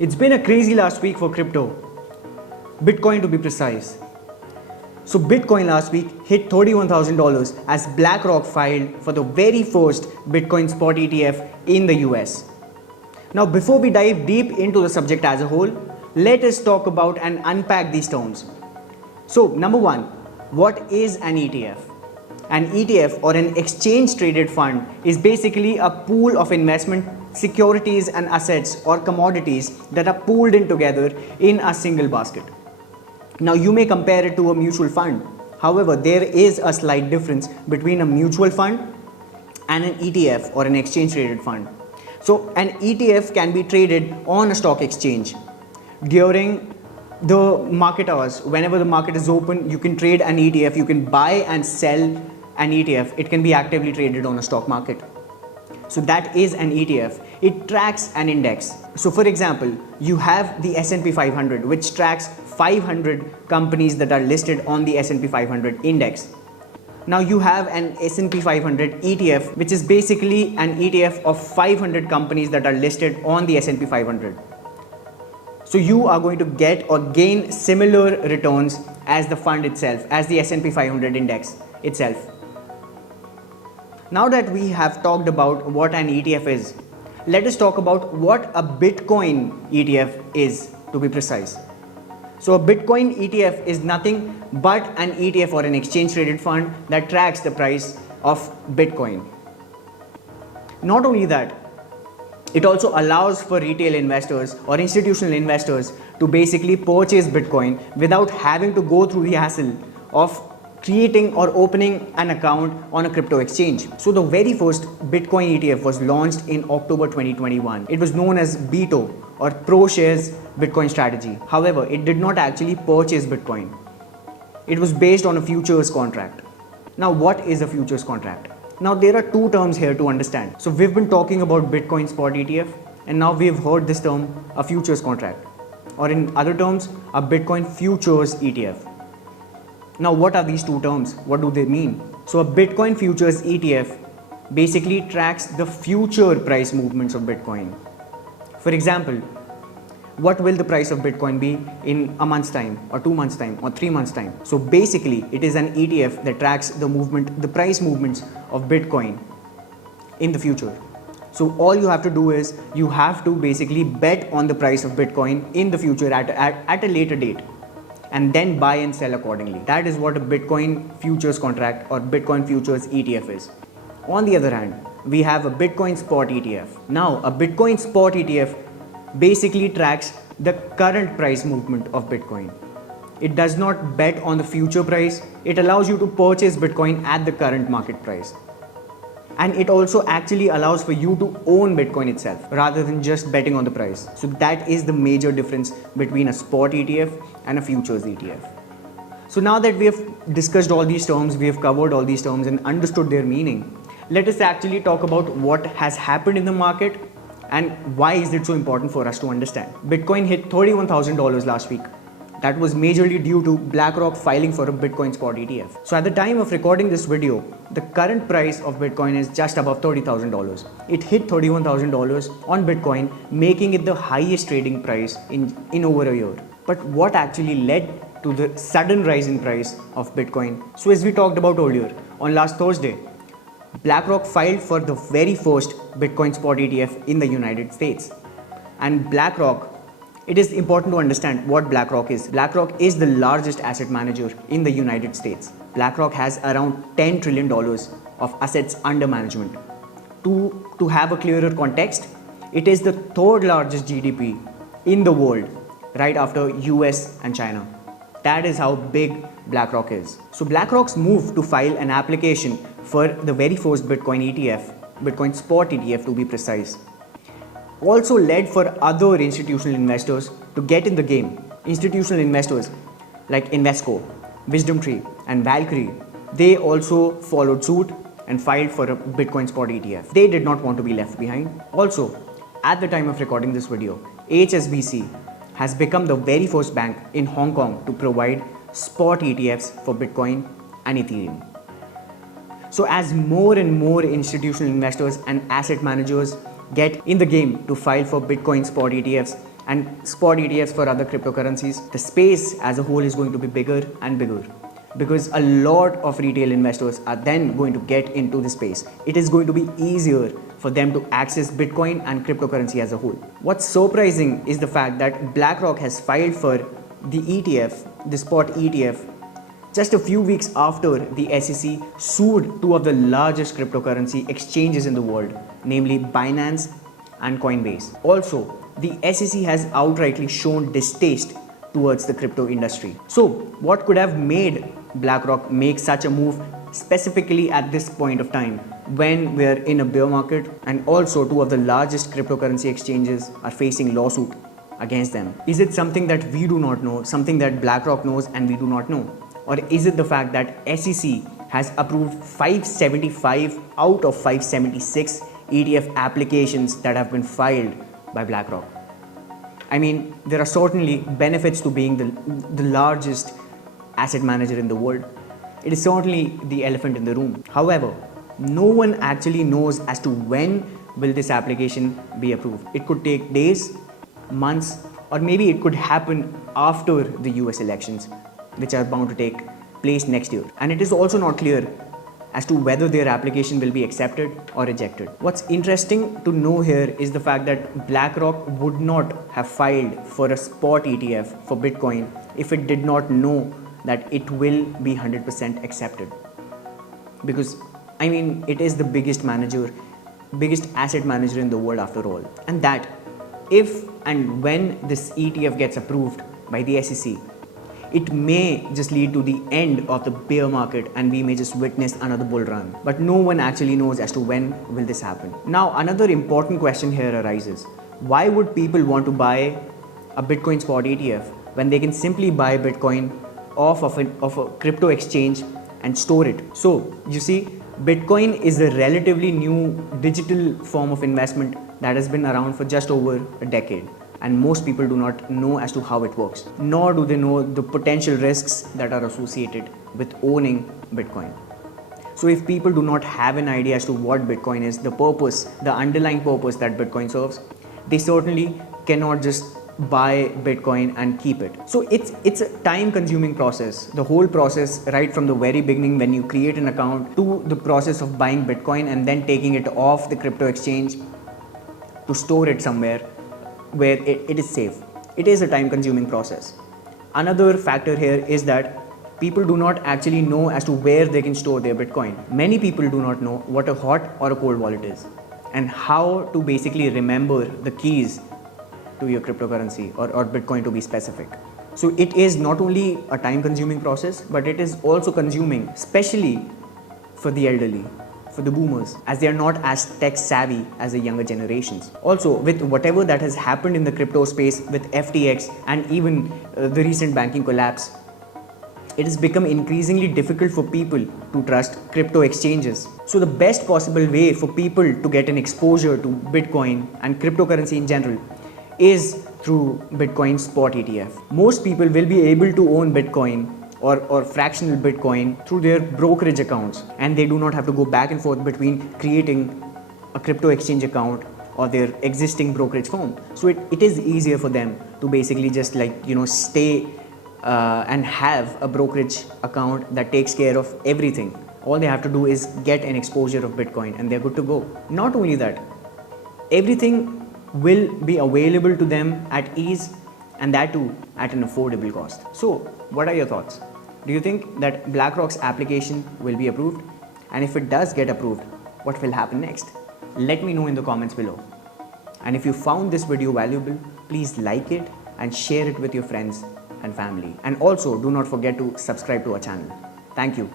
It's been a crazy last week for crypto, Bitcoin to be precise. So Bitcoin last week hit $31,000 as BlackRock filed for the very first Bitcoin Spot ETF in the US. Now before we dive deep into the subject as a whole, let us talk about and unpack these terms. So number one, what is an ETF? An ETF or an exchange traded fund is basically a pool of investment securities and assets or commodities that are pooled in together in a single basket. Now you may compare it to a mutual fund. However, there is a slight difference between a mutual fund and an ETF or an exchange traded fund. So an ETF can be traded on a stock exchange. During the market hours, whenever the market is open, you can trade an ETF, you can buy and sell an ETF. It can be actively traded on a stock market. So that is an ETF. It tracks an index. So for example, you have the S&P 500, which tracks 500 companies that are listed on the S&P 500 index. Now you have an S&P 500 ETF, which is basically an ETF of 500 companies that are listed on the S&P 500. So you are going to get or gain similar returns as the fund itself, as the S&P 500 index itself. Now that we have talked about what an ETF is, let us talk about what a Bitcoin ETF is, to be precise. So a Bitcoin ETF is nothing but an ETF or an exchange traded fund that tracks the price of Bitcoin. Not only that, it also allows for retail investors or institutional investors to basically purchase Bitcoin without having to go through the hassle of creating or opening an account on a crypto exchange. So the very first Bitcoin ETF was launched in October 2021. It was known as BITO or Pro Shares Bitcoin Strategy. However, it did not actually purchase Bitcoin. It was based on a futures contract. Now what is a futures contract? Now there are two terms here to understand. So we've been talking about Bitcoin Spot ETF, and now we've heard this term, a futures contract, or in other terms, a Bitcoin futures ETF. Now what are these two terms? What do they mean? So a Bitcoin futures ETF basically tracks the future price movements of Bitcoin. For example, what will the price of Bitcoin be in a month's time or 2 months time or 3 months time? So basically it is an ETF that tracks the price movements of Bitcoin in the future. So all you have to do is you have to basically bet on the price of Bitcoin in the future at a later date, and then buy and sell accordingly. That is what a Bitcoin futures contract or Bitcoin futures ETF is. On the other hand, we have a Bitcoin Spot ETF. Now, a Bitcoin Spot ETF basically tracks the current price movement of Bitcoin. It does not bet on the future price. It allows you to purchase Bitcoin at the current market price. And it also actually allows for you to own Bitcoin itself rather than just betting on the price. So that is the major difference between a spot ETF and a futures ETF. So now that we have discussed all these terms, we have covered all these terms and understood their meaning, let us actually talk about what has happened in the market and why is it so important for us to understand. Bitcoin hit $31,000 last week. That was majorly due to BlackRock filing for a Bitcoin Spot ETF. So at the time of recording this video, the current price of Bitcoin is just above $30,000. It hit $31,000 on Bitcoin, making it the highest trading price in over a year. But what actually led to the sudden rise in price of Bitcoin? So as we talked about earlier, on last Thursday, BlackRock filed for the very first Bitcoin Spot ETF in the United States. And BlackRock, it is important to understand what BlackRock is. BlackRock is the largest asset manager in the United States. BlackRock has around $10 trillion of assets under management. To have a clearer context, it is the third largest GDP in the world, right after US and China. That is how big BlackRock is. So BlackRock's move to file an application for the very first Bitcoin ETF, Bitcoin Spot ETF to be precise, also led for other institutional investors to get in the game. Institutional investors like Invesco, WisdomTree and Valkyrie, they also followed suit and filed for a Bitcoin Spot ETF. They did not want to be left behind. Also, at the time of recording this video, HSBC has become the very first bank in Hong Kong to provide spot ETFs for Bitcoin and Ethereum. So as more and more institutional investors and asset managers get in the game to file for Bitcoin Spot ETFs, and spot ETFs for other cryptocurrencies, the space as a whole is going to be bigger and bigger, because a lot of retail investors are then going to get into the space. It is going to be easier for them to access Bitcoin and cryptocurrency as a whole. What's surprising is the fact that BlackRock has filed for the ETF, the spot ETF, just a few weeks after the SEC sued two of the largest cryptocurrency exchanges in the world, namely Binance and Coinbase. Also, the SEC has outrightly shown distaste towards the crypto industry. So, what could have made BlackRock make such a move specifically at this point of time when we are in a bear market, and also two of the largest cryptocurrency exchanges are facing lawsuit against them? Is it something that we do not know, something that BlackRock knows and we do not know? Or is it the fact that SEC has approved 575 out of 576 ETF applications that have been filed by BlackRock? I mean, there are certainly benefits to being the largest asset manager in the world. It is certainly the elephant in the room. However, no one actually knows as to when will this application be approved. It could take days, months, or maybe it could happen after the US elections, which are bound to take place next year. And it is also not clear as to whether their application will be accepted or rejected. What's interesting to know here is the fact that BlackRock would not have filed for a spot ETF for Bitcoin if it did not know that it will be 100% accepted. Because, I mean, it is the biggest asset manager in the world after all. And that if and when this ETF gets approved by the SEC, it may just lead to the end of the bear market and we may just witness another bull run. But no one actually knows as to when will this happen. Now, another important question here arises. Why would people want to buy a Bitcoin spot ETF when they can simply buy Bitcoin off of a crypto exchange and store it? So, you see, Bitcoin is a relatively new digital form of investment that has been around for just over a decade. And most people do not know as to how it works, nor do they know the potential risks that are associated with owning Bitcoin. So if people do not have an idea as to what Bitcoin is, the purpose, the underlying purpose that Bitcoin serves, they certainly cannot just buy Bitcoin and keep it. So it's a time consuming process. The whole process, right from the very beginning when you create an account to the process of buying Bitcoin and then taking it off the crypto exchange to store it somewhere where it is safe. It is a time consuming process. Another factor here is that people do not actually know as to where they can store their Bitcoin. Many people do not know what a hot or a cold wallet is and how to basically remember the keys to your cryptocurrency or Bitcoin to be specific. So it is not only a time consuming process, but it is also consuming, especially for the elderly, for the boomers, as they are not as tech savvy as the younger generations. Also, with whatever that has happened in the crypto space with FTX and even the recent banking collapse, it has become increasingly difficult for people to trust crypto exchanges. So the best possible way for people to get an exposure to Bitcoin and cryptocurrency in general is through Bitcoin Spot ETF. Most people will be able to own Bitcoin or fractional Bitcoin through their brokerage accounts, and they do not have to go back and forth between creating a crypto exchange account or their existing brokerage firm. So it is easier for them to basically just stay and have a brokerage account that takes care of everything. All they have to do is get an exposure of Bitcoin and they're good to go. Not only that, everything will be available to them at ease, and that too at an affordable cost. So what are your thoughts? Do you think that BlackRock's application will be approved? And if it does get approved, what will happen next? Let me know in the comments below. And if you found this video valuable, please like it and share it with your friends and family. And also do not forget to subscribe to our channel. Thank you.